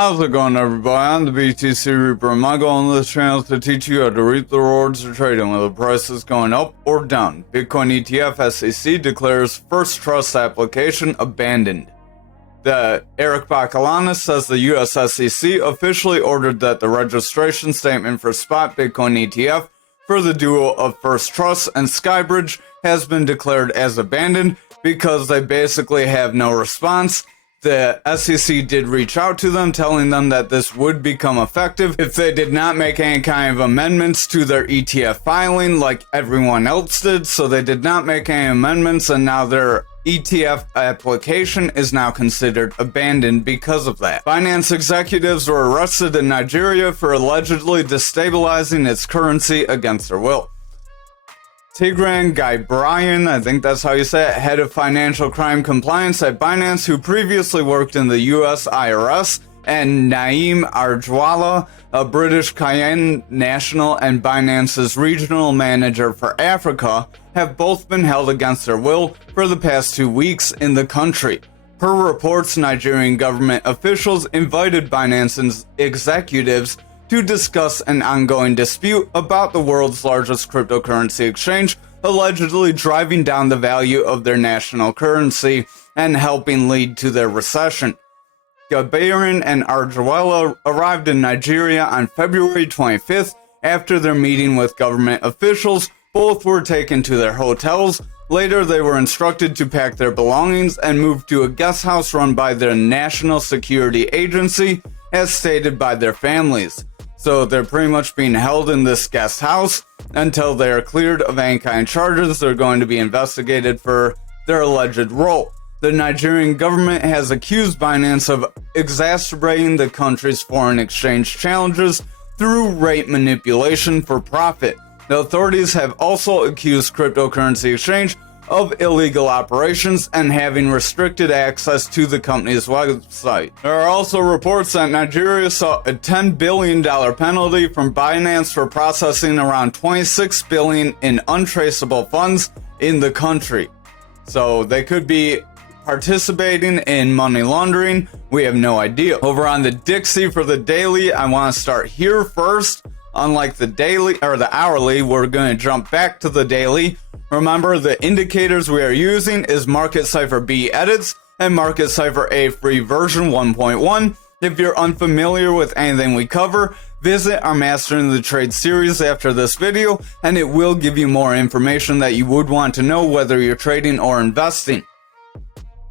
How's it going, everybody? I'm the BTC Reaper, and my goal on this channel is to teach you how to reap the rewards of trading whether the price is going up or down. Bitcoin ETF SEC declares first trust application abandoned. The Eric Bacalanis says the US SEC officially ordered that the registration statement for spot Bitcoin ETF for the duo of First Trust and Skybridge has been declared as abandoned because they basically have no response. The SEC did reach out to them, telling them that this would become effective if they did not make any kind of amendments to their ETF filing like everyone else did. So they did not make any amendments, and now their ETF application is now considered abandoned because of that. Binance executives were arrested in Nigeria for allegedly destabilizing its currency against their will. Tigran Brian, I think that's how you say it, head of financial crime compliance at Binance, who previously worked in the US IRS, and Naeem Arjwala, a British Cayenne national and Binance's regional manager for Africa, have both been held against their will for the past 2 weeks in the country. Per reports, Nigerian government officials invited Binance's executives to discuss an ongoing dispute about the world's largest cryptocurrency exchange, allegedly driving down the value of their national currency and helping lead to their recession. Gabarin and Arjwala arrived in Nigeria on February 25th after their meeting with government officials. Both were taken to their hotels. Later, they were instructed to pack their belongings and move to a guest house run by their National Security Agency, as stated by their families. So they're pretty much being held in this guest house until they are cleared of any kind of charges. They're going to be investigated for their alleged role. The Nigerian government has accused Binance of exacerbating the country's foreign exchange challenges through rate manipulation for profit. The authorities have also accused cryptocurrency exchange of illegal operations and having restricted access to the company's website. There are also reports that Nigeria saw a $10 billion penalty from Binance for processing around $26 billion in untraceable funds in the country. So they could be participating in money laundering. We have no idea. Over on the Dixie for the daily, I want to start here first. Unlike the daily or the hourly, we're going to jump back to the daily. Remember, the indicators we are using is Market Cipher B edits and Market Cipher A free version 1.1. If you're unfamiliar with anything we cover, visit our Mastering the Trade series after this video, and it will give you more information that you would want to know whether you're trading or investing.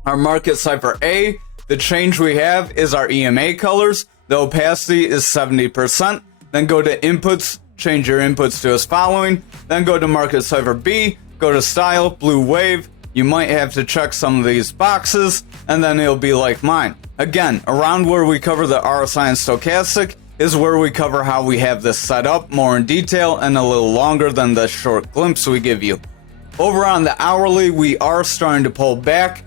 Our Market Cipher A, the change we have is our EMA colors. The opacity is 70%. Then go to inputs, change your inputs to as following. Then go to Market Cipher B, go to style, blue wave. You might have to check some of these boxes, and then it'll be like mine. Again, around where we cover the RSI and stochastic is where we cover how we have this set up more in detail and a little longer than the short glimpse we give you. Over on the hourly, we are starting to pull back.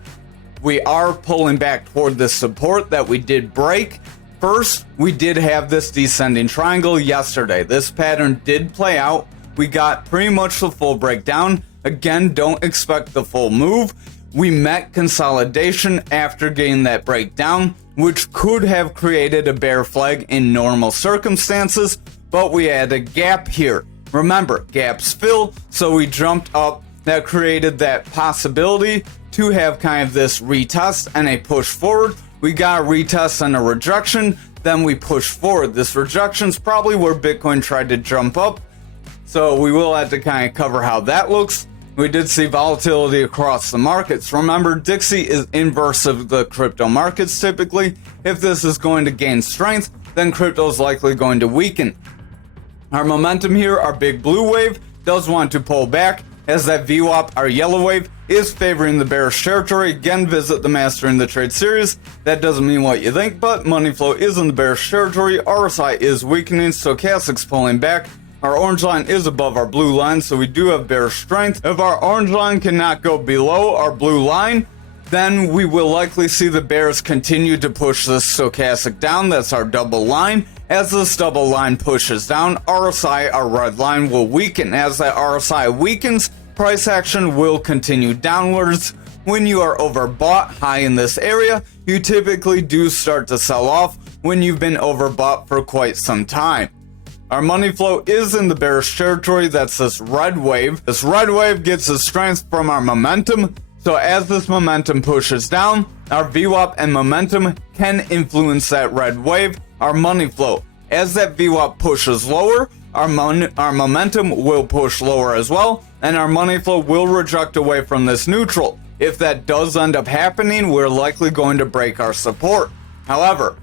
We are pulling back toward the support that we did break. First, we did have this descending triangle yesterday. This pattern did play out. We got pretty much the full breakdown. Again, don't expect the full move. We met consolidation after getting that breakdown, which could have created a bear flag in normal circumstances, but we had a gap here. Remember, gaps fill, so we jumped up. That created that possibility to have kind of this retest and a push forward. We got a retest and a rejection, then we push forward. This rejection's probably where Bitcoin tried to jump up, so we will have to kind of cover how that looks. We did see volatility across the markets. Remember, Dixie is inverse of the crypto markets typically. If this is going to gain strength, then crypto is likely going to weaken. Our momentum here, our big blue wave, does want to pull back, as that VWAP, our yellow wave, is favoring the bearish territory. Again, visit the Mastering the Trade series. That doesn't mean what you think, but money flow is in the bearish territory. RSI is weakening, stochastic's pulling back. Our orange line is above our blue line, so we do have bearish strength. If our orange line cannot go below our blue line, then we will likely see the bears continue to push this stochastic down. That's our double line. As this double line pushes down, RSI, our red line, will weaken. As that RSI weakens, price action will continue downwards. When you are overbought high in this area, you typically do start to sell off when you've been overbought for quite some time. Our money flow is in the bearish territory. That's this red wave. This red wave gets its strength from our momentum. So as this momentum pushes down, our VWAP and momentum can influence that red wave, our money flow. As that VWAP pushes lower, our momentum will push lower as well, and our money flow will reject away from this neutral. If that does end up happening, we're likely going to break our support. However,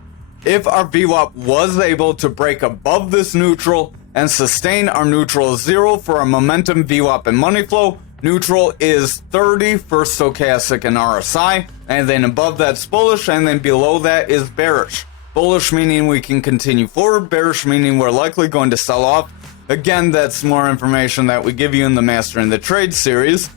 if our VWAP was able to break above this neutral and sustain our neutral zero for our momentum, VWAP, and money flow, neutral is 30 for stochastic and RSI, and then above that's bullish, and then below that is bearish. Bullish meaning we can continue forward, bearish meaning we're likely going to sell off. Again, that's more information that we give you in the Mastering the Trade series.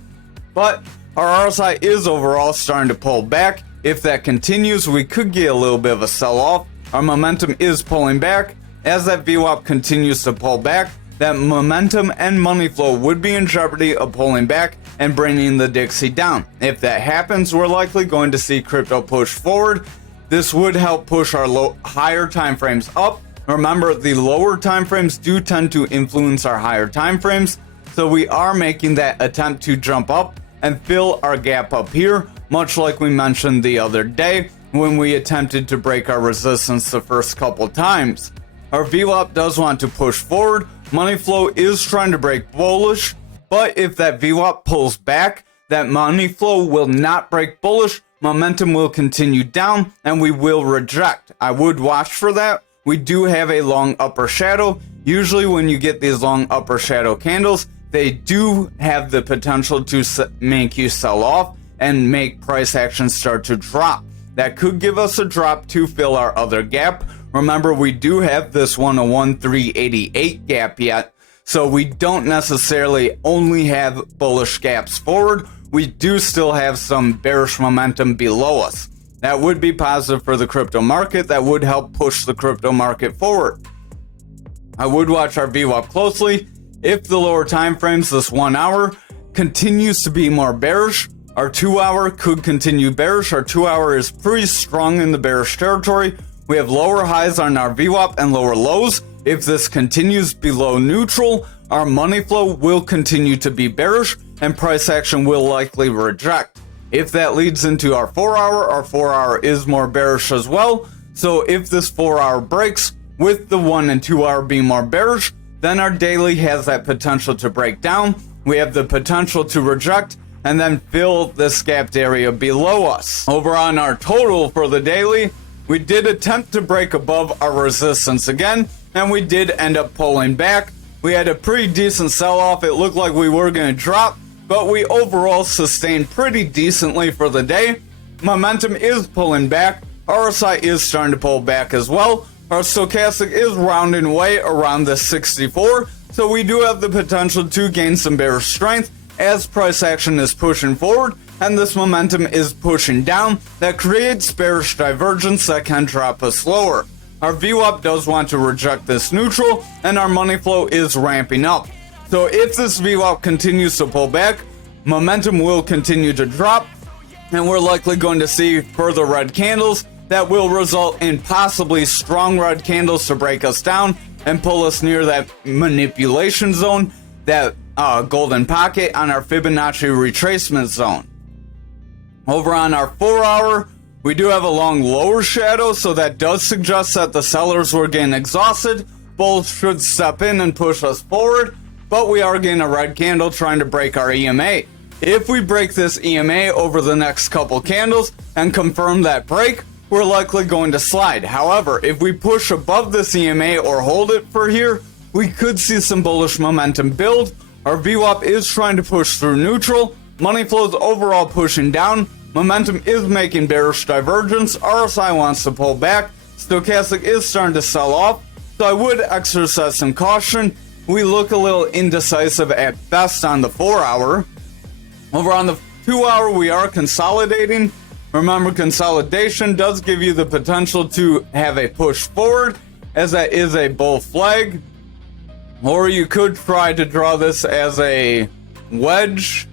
But our RSI is overall starting to pull back. If that continues, we could get a little bit of a sell-off. Our momentum is pulling back. As that VWAP continues to pull back, that momentum and money flow would be in jeopardy of pulling back and bringing the Dixie down. If that happens, we're likely going to see crypto push forward. This would help push our higher time frames up. Remember, the lower time frames do tend to influence our higher time frames, so we are making that attempt to jump up and fill our gap up here, much like we mentioned the other day when we attempted to break our resistance the first couple times. Our VWAP does want to push forward. Money flow is trying to break bullish, but if that VWAP pulls back, that money flow will not break bullish. Momentum will continue down and we will reject. I would watch for that. We do have a long upper shadow. Usually when you get these long upper shadow candles, they do have the potential to make you sell off and make price action start to drop. That could give us a drop to fill our other gap. Remember, we do have this 101,388 gap yet, so we don't necessarily only have bullish gaps forward. We do still have some bearish momentum below us. That would be positive for the crypto market. That would help push the crypto market forward. I would watch our VWAP closely. If the lower time frames, this 1 hour, continues to be more bearish, our 2 hour could continue bearish. Our 2 hour is pretty strong in the bearish territory. We have lower highs on our VWAP and lower lows. If this continues below neutral, our money flow will continue to be bearish and price action will likely reject. If that leads into our 4 hour is more bearish as well. So if this 4 hour breaks with the 1 and 2 hour being more bearish, then our daily has that potential to break down. We have the potential to reject and then fill this gapped area below us. Over on our total for the daily, we did attempt to break above our resistance again, and we did end up pulling back. We had a pretty decent sell-off. It looked like we were going to drop, but we overall sustained pretty decently for the day. Momentum is pulling back. RSI is starting to pull back as well. Our stochastic is rounding away around the 64, so we do have the potential to gain some bearish strength as price action is pushing forward and this momentum is pushing down. That creates bearish divergence that can drop us lower. Our VWAP does want to reject this neutral and our money flow is ramping up. So if this VWAP continues to pull back, momentum will continue to drop and we're likely going to see further red candles that will result in possibly strong red candles to break us down and pull us near that manipulation zone, that golden pocket on our Fibonacci retracement zone. Over on our 4 hour, we do have a long lower shadow, so that does suggest that the sellers were getting exhausted. Bulls should step in and push us forward, but we are getting a red candle trying to break our EMA. If we break this EMA over the next couple candles and confirm that break, we're likely going to slide. However, if we push above this EMA or hold it for here, we could see some bullish momentum build. Our VWAP is trying to push through neutral. Money flow is overall pushing down. Momentum is making bearish divergence. RSI wants to pull back. Stochastic is starting to sell off. So I would exercise some caution. We look a little indecisive at best on the 4 hour. Over on the 2 hour, we are consolidating. Remember, consolidation does give you the potential to have a push forward, as that is a bull flag. Or you could try to draw this as a wedge.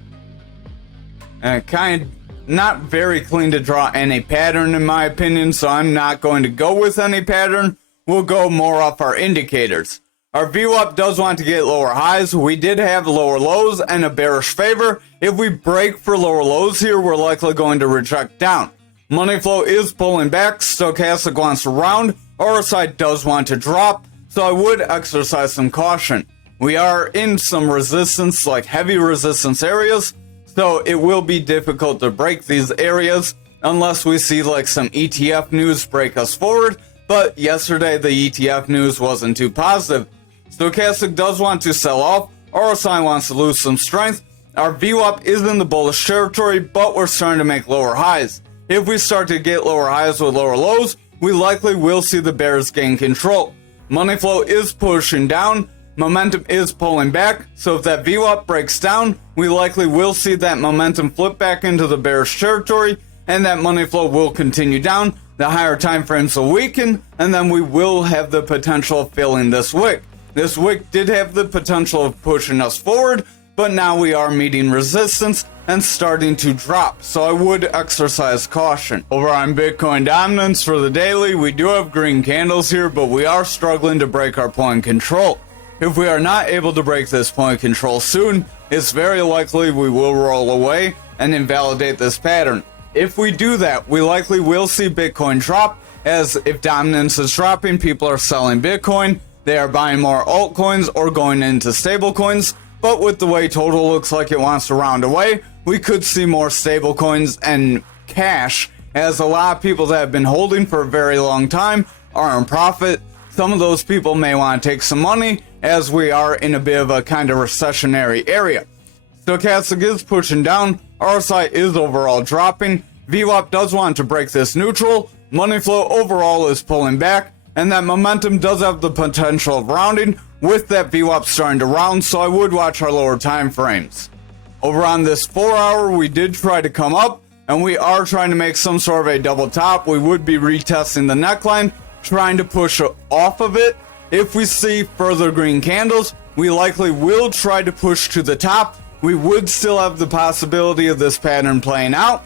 And it kind of not very clean to draw any pattern in my opinion, so I'm not going to go with any pattern. We'll go more off our indicators. Our VWAP does want to get lower highs. We did have lower lows and a bearish favor. If we break for lower lows here, we're likely going to reject down. Money flow is pulling back. Stochastic wants to round. RSI does want to drop, so I would exercise some caution. We are in some resistance, like heavy resistance areas, so it will be difficult to break these areas unless we see like some ETF news break us forward. But yesterday the ETF news wasn't too positive. Stochastic does want to sell off. RSI wants to lose some strength. Our VWAP is in the bullish territory, but we're starting to make lower highs. If we start to get lower highs with lower lows, we likely will see the bears gain control. Money flow is pushing down. Momentum is pulling back. So if that VWAP breaks down, we likely will see that momentum flip back into the bearish territory, and that money flow will continue down. The higher time frames will weaken, and then we will have the potential of filling this wick. This wick did have the potential of pushing us forward, but now we are meeting resistance and starting to drop, so I would exercise caution. Over on Bitcoin dominance for the daily, we do have green candles here, but we are struggling to break our point control. If we are not able to break this point control soon, it's very likely we will roll away and invalidate this pattern. If we do that, we likely will see Bitcoin drop, as if dominance is dropping, people are selling Bitcoin, they are buying more altcoins or going into stablecoins. But with the way total looks like it wants to round away, we could see more stablecoins and cash, as a lot of people that have been holding for a very long time are in profit. Some of those people may want to take some money, as we are in a bit of a kind of recessionary area. Stochastic is pushing down. RSI is overall dropping. VWAP does want to break this neutral. Money flow overall is pulling back, and that momentum does have the potential of rounding, with that VWAP starting to round, so I would watch our lower time frames. Over on this 4 hour, we did try to come up, and we are trying to make some sort of a double top. We would be retesting the neckline, trying to push off of it. If we see further green candles, we likely will try to push to the top. We would still have the possibility of this pattern playing out.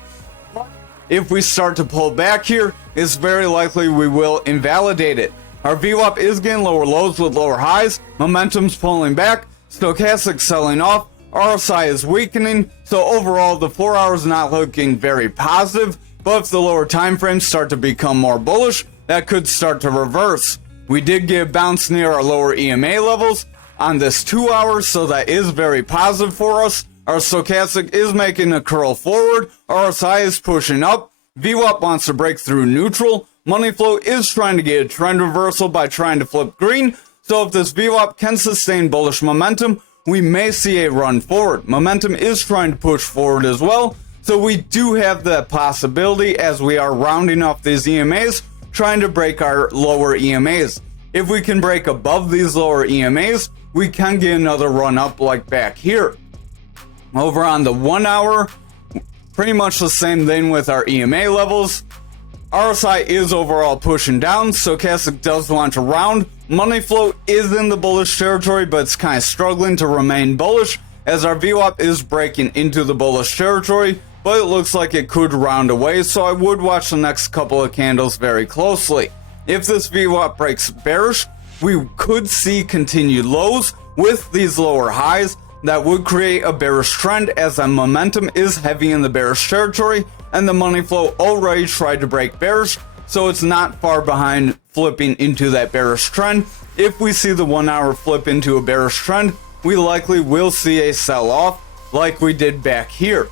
If we start to pull back here, it's very likely we will invalidate it. Our VWAP is getting lower lows with lower highs. Momentum's pulling back. Stochastic selling off. RSI is weakening. So overall, the 4 hours not looking very positive. But if the lower time frames start to become more bullish, that could start to reverse. We did get a bounce near our lower EMA levels on this 2 hours, so that is very positive for us. Our stochastic is making a curl forward. RSI is pushing up. VWAP wants to break through neutral. Money flow is trying to get a trend reversal by trying to flip green. So if this VWAP can sustain bullish momentum, we may see a run forward. Momentum is trying to push forward as well. So we do have that possibility, as we are rounding off these EMAs, trying to break our lower EMAs. If we can break above these lower EMAs, we can get another run up like back here. Over on the 1 hour, pretty much the same thing with our EMA levels. RSI is overall pushing down. Stochastic does want to round. Money flow is in the bullish territory, but it's kind of struggling to remain bullish, as our VWAP is breaking into the bullish territory, but it looks like it could round away, so I would watch the next couple of candles very closely. If this VWAP breaks bearish, we could see continued lows with these lower highs. That would create a bearish trend, as the momentum is heavy in the bearish territory, and the money flow already tried to break bearish, so it's not far behind flipping into that bearish trend. If we see the 1 hour flip into a bearish trend, we likely will see a sell-off like we did back here.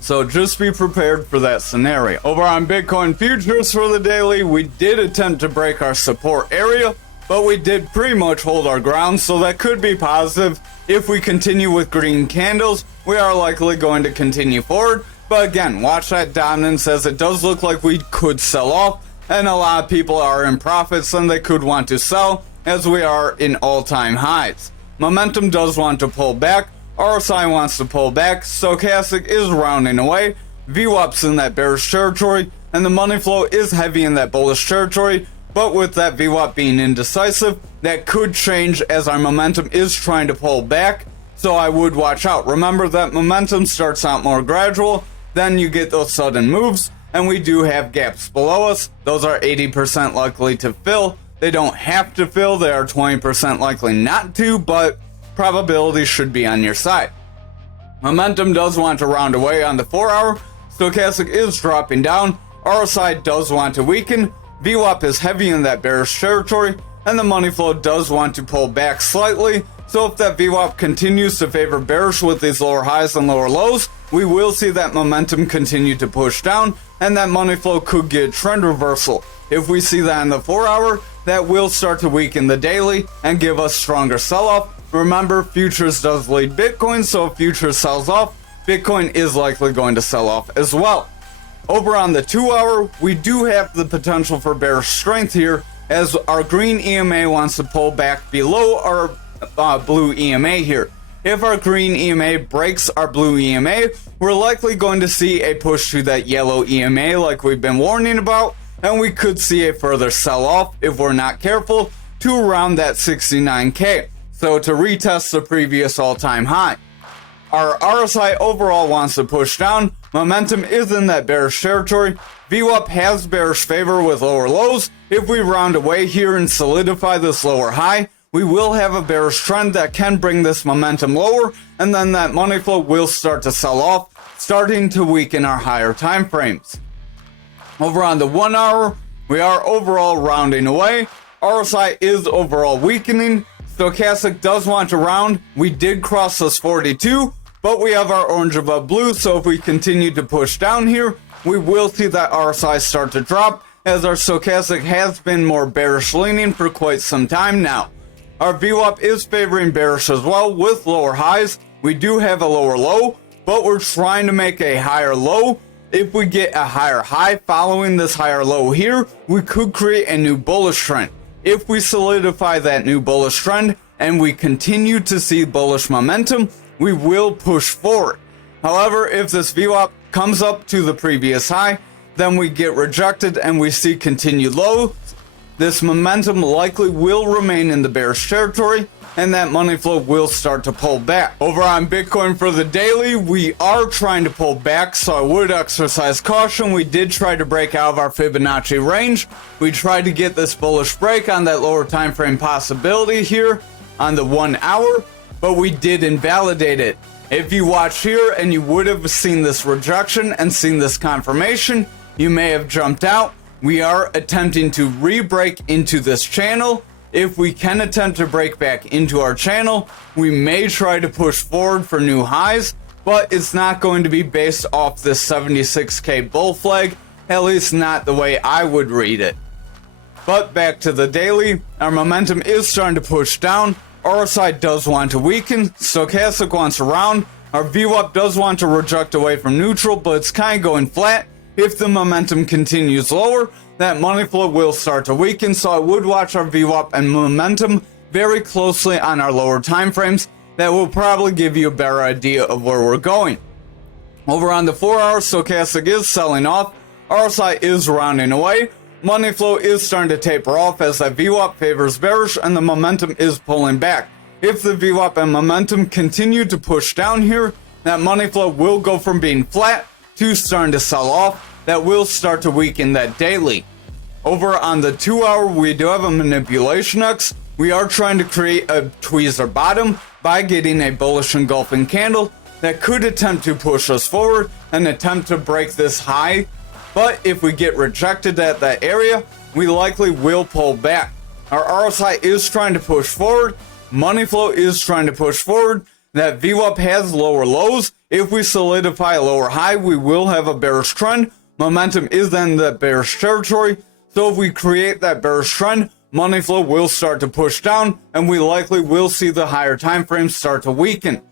So just be prepared for that scenario. Over on Bitcoin futures for the daily, we did attempt to break our support area, but we did pretty much hold our ground, so that could be positive. If we continue with green candles, we are likely going to continue forward. But again, watch that dominance, as it does look like we could sell off, and a lot of people are in profits and they could want to sell, as we are in all-time highs. Momentum does want to pull back. RSI wants to pull back. Stochastic is rounding away. VWAP's in that bearish territory, and the money flow is heavy in that bullish territory. But with that VWAP being indecisive, that could change, as our momentum is trying to pull back. So I would watch out. Remember that momentum starts out more gradual, then you get those sudden moves, and we do have gaps below us. Those are 80% likely to fill. They don't have to fill, they are 20% likely not to, but probability should be on your side. Momentum does want to round away on the 4-hour. Stochastic is dropping down. RSI does want to weaken. VWAP is heavy in that bearish territory, and the money flow does want to pull back slightly. So if that VWAP continues to favor bearish with these lower highs and lower lows, we will see that momentum continue to push down, and that money flow could get trend reversal. If we see that in the 4-hour, that will start to weaken the daily and give us stronger sell-off. Remember, futures does lead Bitcoin, so if futures sells off, Bitcoin is likely going to sell off as well. Over on the 2-hour, we do have the potential for bearish strength here, as our green EMA wants to pull back below our blue EMA here. If our green EMA breaks our blue EMA, we're likely going to see a push to that yellow EMA like we've been warning about, and we could see a further sell-off if we're not careful to around that 69K. So to retest the previous all-time high. Our RSI overall wants to push down. Momentum is in that bearish territory. VWAP has bearish favor with lower lows. If we round away here and solidify this lower high, we will have a bearish trend that can bring this momentum lower, and then that money flow will start to sell off, starting to weaken our higher time frames. Over on the 1-hour, we are overall rounding away. RSI is overall weakening. Stochastic does want to round. We did cross this 42, but we have our orange above blue, so if we continue to push down here, we will see that RSI start to drop, as our stochastic has been more bearish leaning for quite some time now. Our VWAP is favoring bearish as well with lower highs. We do have a lower low, but we're trying to make a higher low. If we get a higher high following this higher low here, we could create a new bullish trend. If we solidify that new bullish trend and we continue to see bullish momentum, we will push forward. However, if this VWAP comes up to the previous high, then we get rejected and we see continued low. This momentum likely will remain in the bearish territory, and that money flow will start to pull back. Over on Bitcoin for the daily, we are trying to pull back, so I would exercise caution. We did try to break out of our Fibonacci range. We tried to get this bullish break on that lower time frame possibility here on the 1-hour, but we did invalidate it. If you watch here and you would have seen this rejection and seen this confirmation, you may have jumped out. We are attempting to re-break into this channel. If we can attempt to break back into our channel, we may try to push forward for new highs, but it's not going to be based off this 76K bull flag, at least not the way I would read it. But back to the daily, our momentum is starting to push down. RSI does want to weaken, stochastic wants to round, our VWAP does want to reject away from neutral, but it's kind of going flat. If the momentum continues lower, that money flow will start to weaken, so I would watch our VWAP and momentum very closely on our lower time frames. That will probably give you a better idea of where we're going. Over on the 4-hour, stochastic is selling off, RSI is rounding away, money flow is starting to taper off as that VWAP favors bearish and the momentum is pulling back. If the VWAP and momentum continue to push down here, that money flow will go from being flat to starting to sell off. That will start to weaken that daily. Over on the 2-hour, we do have a manipulation X. We are trying to create a tweezer bottom by getting a bullish engulfing candle that could attempt to push us forward and attempt to break this high. But if we get rejected at that area, we likely will pull back. Our RSI is trying to push forward. Money flow is trying to push forward. That VWAP has lower lows. If we solidify a lower high, we will have a bearish trend. Momentum is then the bearish territory. So if we create that bearish trend, money flow will start to push down, and we likely will see the higher time frames start to weaken.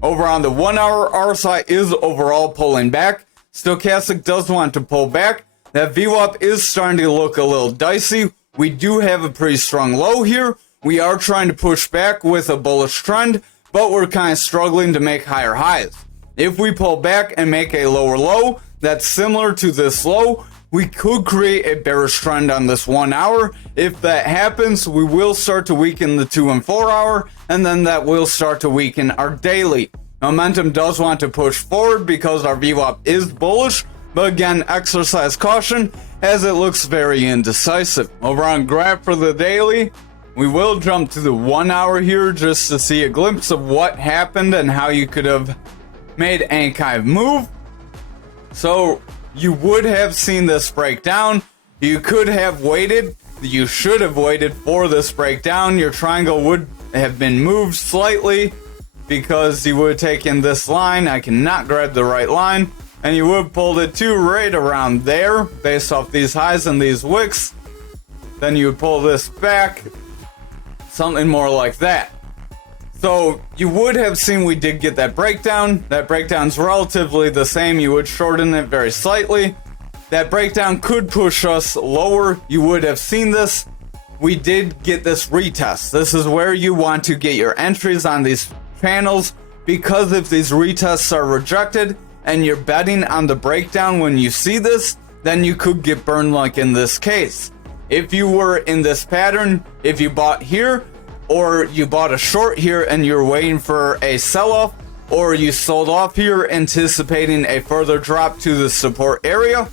Over on the 1-hour, RSI is overall pulling back. Stochastic does want to pull back. That VWAP is starting to look a little dicey. We do have a pretty strong low here. We are trying to push back with a bullish trend, but we're kind of struggling to make higher highs. If we pull back and make a lower low that's similar to this low, we could create a bearish trend on this 1-hour. If that happens, we will start to weaken the 2 and 4-hour, and then that will start to weaken our daily. Momentum does want to push forward because our VWAP is bullish, but again, exercise caution as it looks very indecisive. Over on graph for the daily, we will jump to the 1 hour here just to see a glimpse of what happened and how you could have made any kind of move. So you would have seen this breakdown. You could have waited. You should have waited for this breakdown. Your triangle would have been moved slightly because you would have taken this line. I cannot grab the right line. And you would have pulled it to right around there based off these highs and these wicks. Then you would pull this back. Something more like that. So you would have seen we did get that breakdown. That breakdown's relatively the same. You would shorten it very slightly. That breakdown could push us lower. You would have seen this. We did get this retest. This is where you want to get your entries on these channels, because if these retests are rejected and you're betting on the breakdown when you see this, then you could get burned like in this case. If you were in this pattern, if you bought here, or you bought a short here and you're waiting for a sell-off, or you sold off here anticipating a further drop to the support area,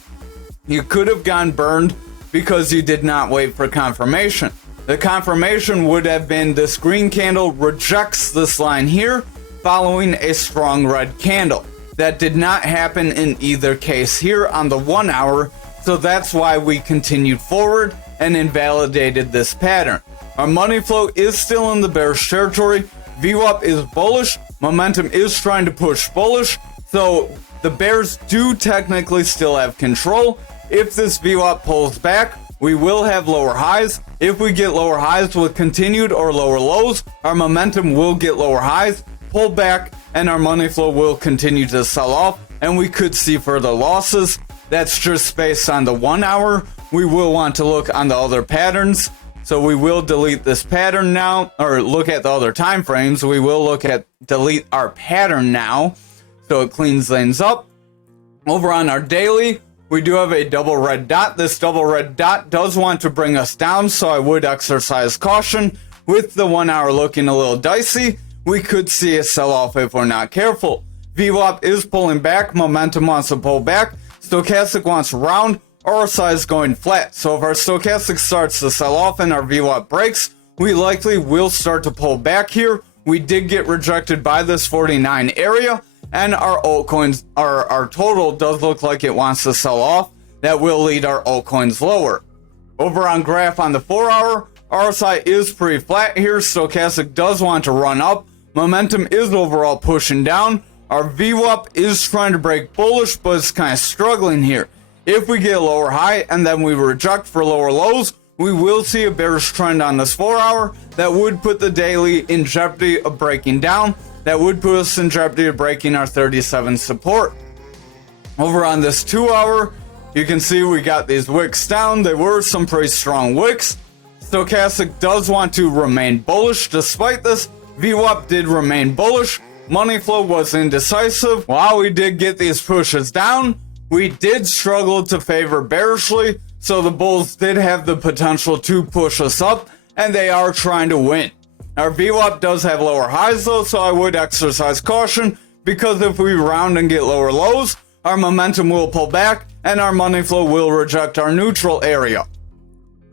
you could have gone burned because you did not wait for confirmation. The confirmation would have been this green candle rejects this line here following a strong red candle. That did not happen in either case here on the 1 hour, so that's why we continued forward and invalidated this pattern. Our money flow is still in the bearish territory. VWAP is bullish. Momentum is trying to push bullish. So the bears do technically still have control. If this VWAP pulls back, we will have lower highs. If we get lower highs with continued or lower lows, our momentum will get lower highs, pull back, and our money flow will continue to sell off, and we could see further losses. That's just based on the 1 hour. We will want to look on the other patterns. So we will delete this pattern now, or look at the other time frames. We will delete our pattern now, so it cleans things up. Over on our daily, we do have a double red dot. This double red dot does want to bring us down, so I would exercise caution. With the 1 hour looking a little dicey, we could see a sell-off if we're not careful. VWAP is pulling back. Momentum wants to pull back. Stochastic wants round. RSI is going flat. So if our stochastic starts to sell off and our VWAP breaks, we likely will start to pull back here. We did get rejected by this 49 area, and our altcoins, our total does look like it wants to sell off. That will lead our altcoins lower. Over on graph on the 4 hour, RSI is pretty flat here. Stochastic does want to run up. Momentum is overall pushing down. Our VWAP is trying to break bullish, but it's kind of struggling here. If we get a lower high and then we reject for lower lows, we will see a bearish trend on this 4 hour that would put the daily in jeopardy of breaking down. That would put us in jeopardy of breaking our 37 support. Over on this 2 hour, you can see we got these wicks down. They were some pretty strong wicks. Stochastic does want to remain bullish. Despite this, VWAP did remain bullish. Money flow was indecisive. While we did get these pushes down, we did struggle to favor bearishly, so the bulls did have the potential to push us up, and they are trying to win. Our VWAP does have lower highs though, so I would exercise caution, because if we round and get lower lows, our momentum will pull back, and our money flow will reject our neutral area.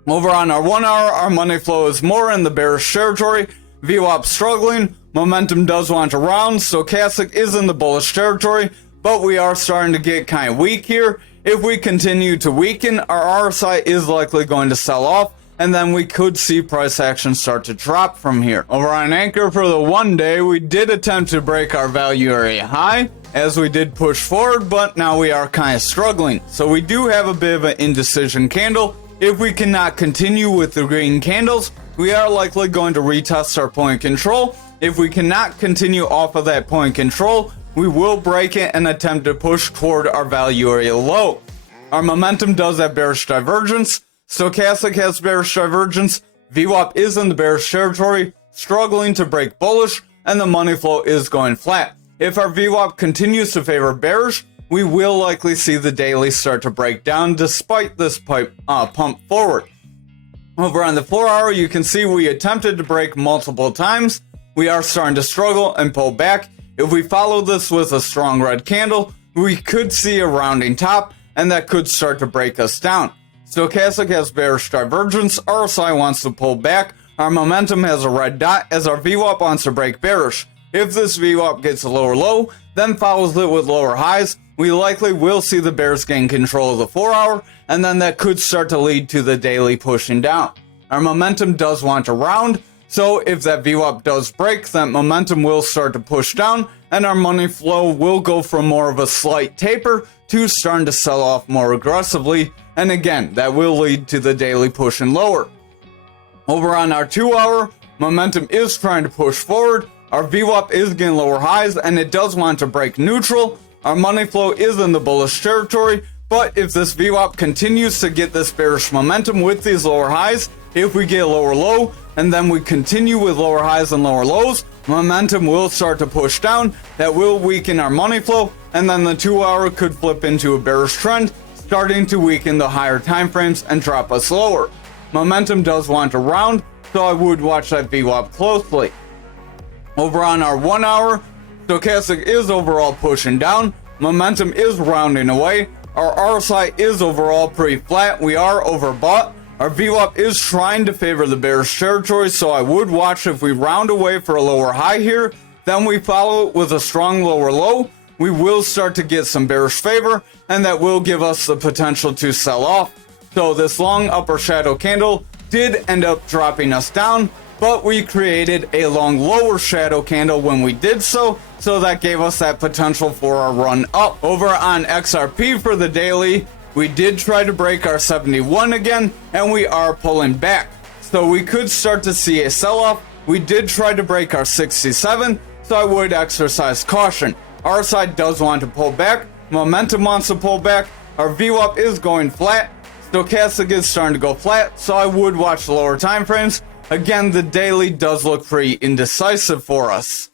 Over on our 1 hour, our money flow is more in the bearish territory. VWAP struggling, momentum does want to round, stochastic is in the bullish territory, but we are starting to get kind of weak here. If we continue to weaken, our RSI is likely going to sell off, and then we could see price action start to drop from here. Over on Ankr for the 1 day, we did attempt to break our value area high, as we did push forward, but now we are kind of struggling. So we do have a bit of an indecision candle. If we cannot continue with the green candles, we are likely going to retest our point control. If we cannot continue off of that point control, we will break it and attempt to push toward our value area low. Our momentum does have bearish divergence. Stochastic has bearish divergence. VWAP is in the bearish territory, struggling to break bullish, and the money flow is going flat. If our VWAP continues to favor bearish, we will likely see the daily start to break down despite this pump forward. Over on the 4 hour, you can see we attempted to break multiple times. We are starting to struggle and pull back. If we follow this with a strong red candle, we could see a rounding top, and that could start to break us down. Stochastic has bearish divergence, RSI wants to pull back, our momentum has a red dot as our VWAP wants to break bearish. If this VWAP gets a lower low, then follows it with lower highs, we likely will see the bears gain control of the 4 hour, and then that could start to lead to the daily pushing down. Our momentum does want to round, so if that VWAP does break, that momentum will start to push down, and our money flow will go from more of a slight taper to starting to sell off more aggressively, and again, that will lead to the daily pushing lower. Over on our 2 hour, momentum is trying to push forward, our VWAP is getting lower highs, and it does want to break neutral. Our money flow is in the bullish territory, but if this VWAP continues to get this bearish momentum with these lower highs, if we get a lower low, and then we continue with lower highs and lower lows, momentum will start to push down, that will weaken our money flow, and then the 2 hour could flip into a bearish trend, starting to weaken the higher time frames and drop us lower. Momentum does want to round, so I would watch that VWAP closely. Over on our 1 hour, stochastic is overall pushing down, momentum is rounding away, our RSI is overall pretty flat, we are overbought, our VWAP is trying to favor the bearish territory, so I would watch if we round away for a lower high here, then we follow it with a strong lower low, we will start to get some bearish favor, and that will give us the potential to sell off. So this long upper shadow candle did end up dropping us down, but we created a long lower shadow candle when we did so that gave us that potential for a run up. Over on XRP for the daily, we did try to break our 71 again, and we are pulling back. So we could start to see a sell-off. We did try to break our 67, so I would exercise caution. Our side does want to pull back, momentum wants to pull back, our VWAP is going flat, stochastic is starting to go flat, so I would watch the lower time frames. Again, the daily does look pretty indecisive for us.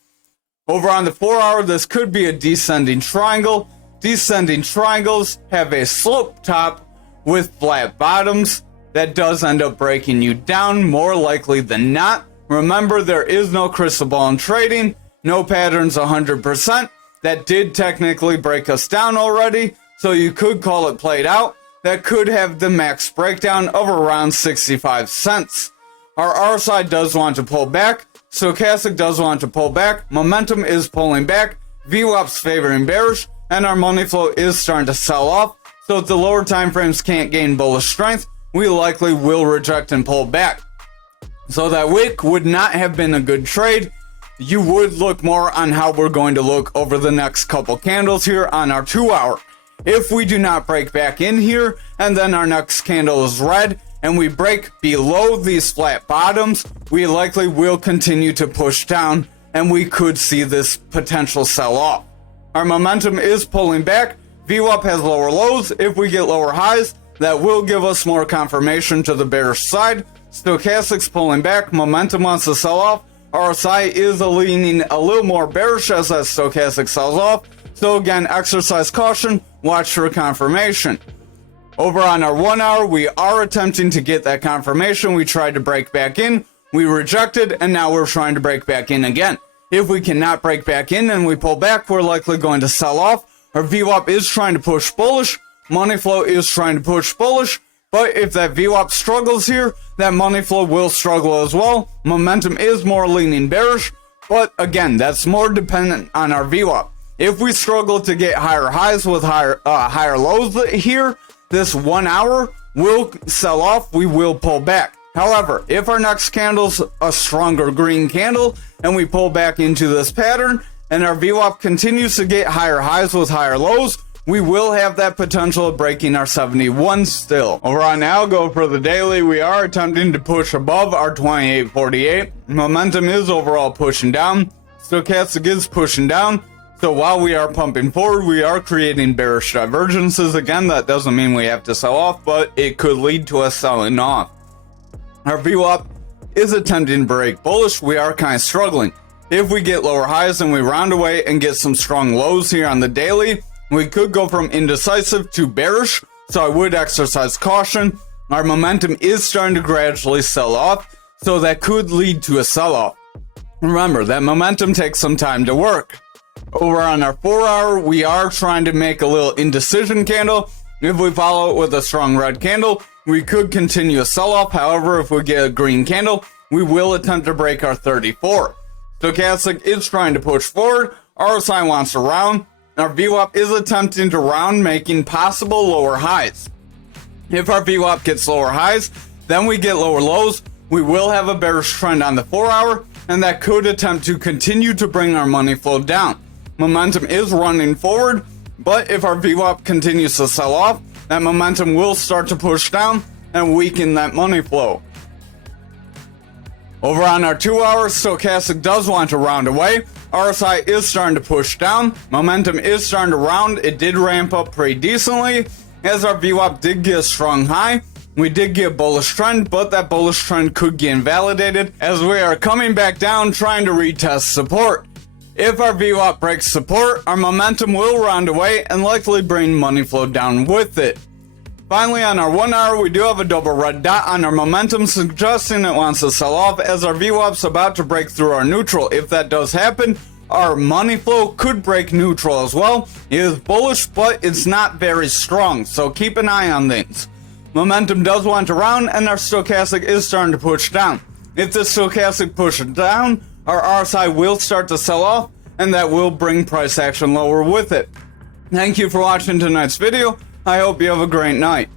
Over on the 4 hour, this could be a descending triangle. Descending triangles have a slope top with flat bottoms. That does end up breaking you down more likely than not. Remember, there is no crystal ball in trading, no patterns 100%. That did technically break us down already, so you could call it played out. That could have the max breakdown of around 65 cents. Our RSI does want to pull back, stochastic does want to pull back, momentum is pulling back, VWAP's favoring bearish, and our money flow is starting to sell off, so if the lower time frames can't gain bullish strength, we likely will reject and pull back. So that wick would not have been a good trade. You would look more on how we're going to look over the next couple candles here on our 2 hour. If we do not break back in here, and then our next candle is red, and we break below these flat bottoms, we likely will continue to push down, and we could see this potential sell off. Our momentum is pulling back, VWAP has lower lows, if we get lower highs, that will give us more confirmation to the bearish side. Stochastic's pulling back, momentum wants to sell off, RSI is leaning a little more bearish as that stochastic sells off, so again, exercise caution, watch for confirmation. Over on our 1 hour, we are attempting to get that confirmation. We tried to break back in, we rejected, and now we're trying to break back in again. If we cannot break back in and we pull back, we're likely going to sell off. Our VWAP is trying to push bullish, money flow is trying to push bullish, but if that VWAP struggles here, that money flow will struggle as well. Momentum is more leaning bearish, but again, that's more dependent on our VWAP. If we struggle to get higher highs with higher lows here, this 1 hour will sell off, we will pull back. However, if our next candle's a stronger green candle and we pull back into this pattern and our VWAP continues to get higher highs with higher lows, we will have that potential of breaking our 71 still. Over on ALGO for the daily, we are attempting to push above our 2848. Momentum is overall pushing down. Stochastic is pushing down. So while we are pumping forward, we are creating bearish divergences. Again, that doesn't mean we have to sell off, but it could lead to us selling off. Our VWAP is attempting to break bullish. We are kind of struggling. If we get lower highs and we round away and get some strong lows here on the daily, we could go from indecisive to bearish, so I would exercise caution. Our momentum is starting to gradually sell off, so that could lead to a sell-off. Remember, that momentum takes some time to work. Over on our 4-hour, we are trying to make a little indecision candle. If we follow it with a strong red candle, we could continue a sell-off. However, if we get a green candle, we will attempt to break our 34. Stochastic is trying to push forward. RSI wants to round. Our VWAP is attempting to round, making possible lower highs. If our VWAP gets lower highs, then we get lower lows. We will have a bearish trend on the 4-hour, and that could attempt to continue to bring our money flow down. Momentum is running forward, but if our VWAP continues to sell off, that momentum will start to push down and weaken that money flow. Over on our 2-hour, stochastic does want to round away. RSI is starting to push down. Momentum is starting to round. It did ramp up pretty decently as our VWAP did get a strong high. We did get a bullish trend, but that bullish trend could get invalidated as we are coming back down trying to retest support. If our VWAP breaks support, our momentum will round away and likely bring money flow down with it. Finally, on our 1-hour, we do have a double red dot on our momentum, suggesting it wants to sell off as our VWAP's about to break through our neutral. If that does happen, our money flow could break neutral as well. It is bullish, but it's not very strong, so keep an eye on things. Momentum does want to round, and our stochastic is starting to push down. If the stochastic pushes down, our RSI will start to sell off, and that will bring price action lower with it. Thank you for watching tonight's video. I hope you have a great night.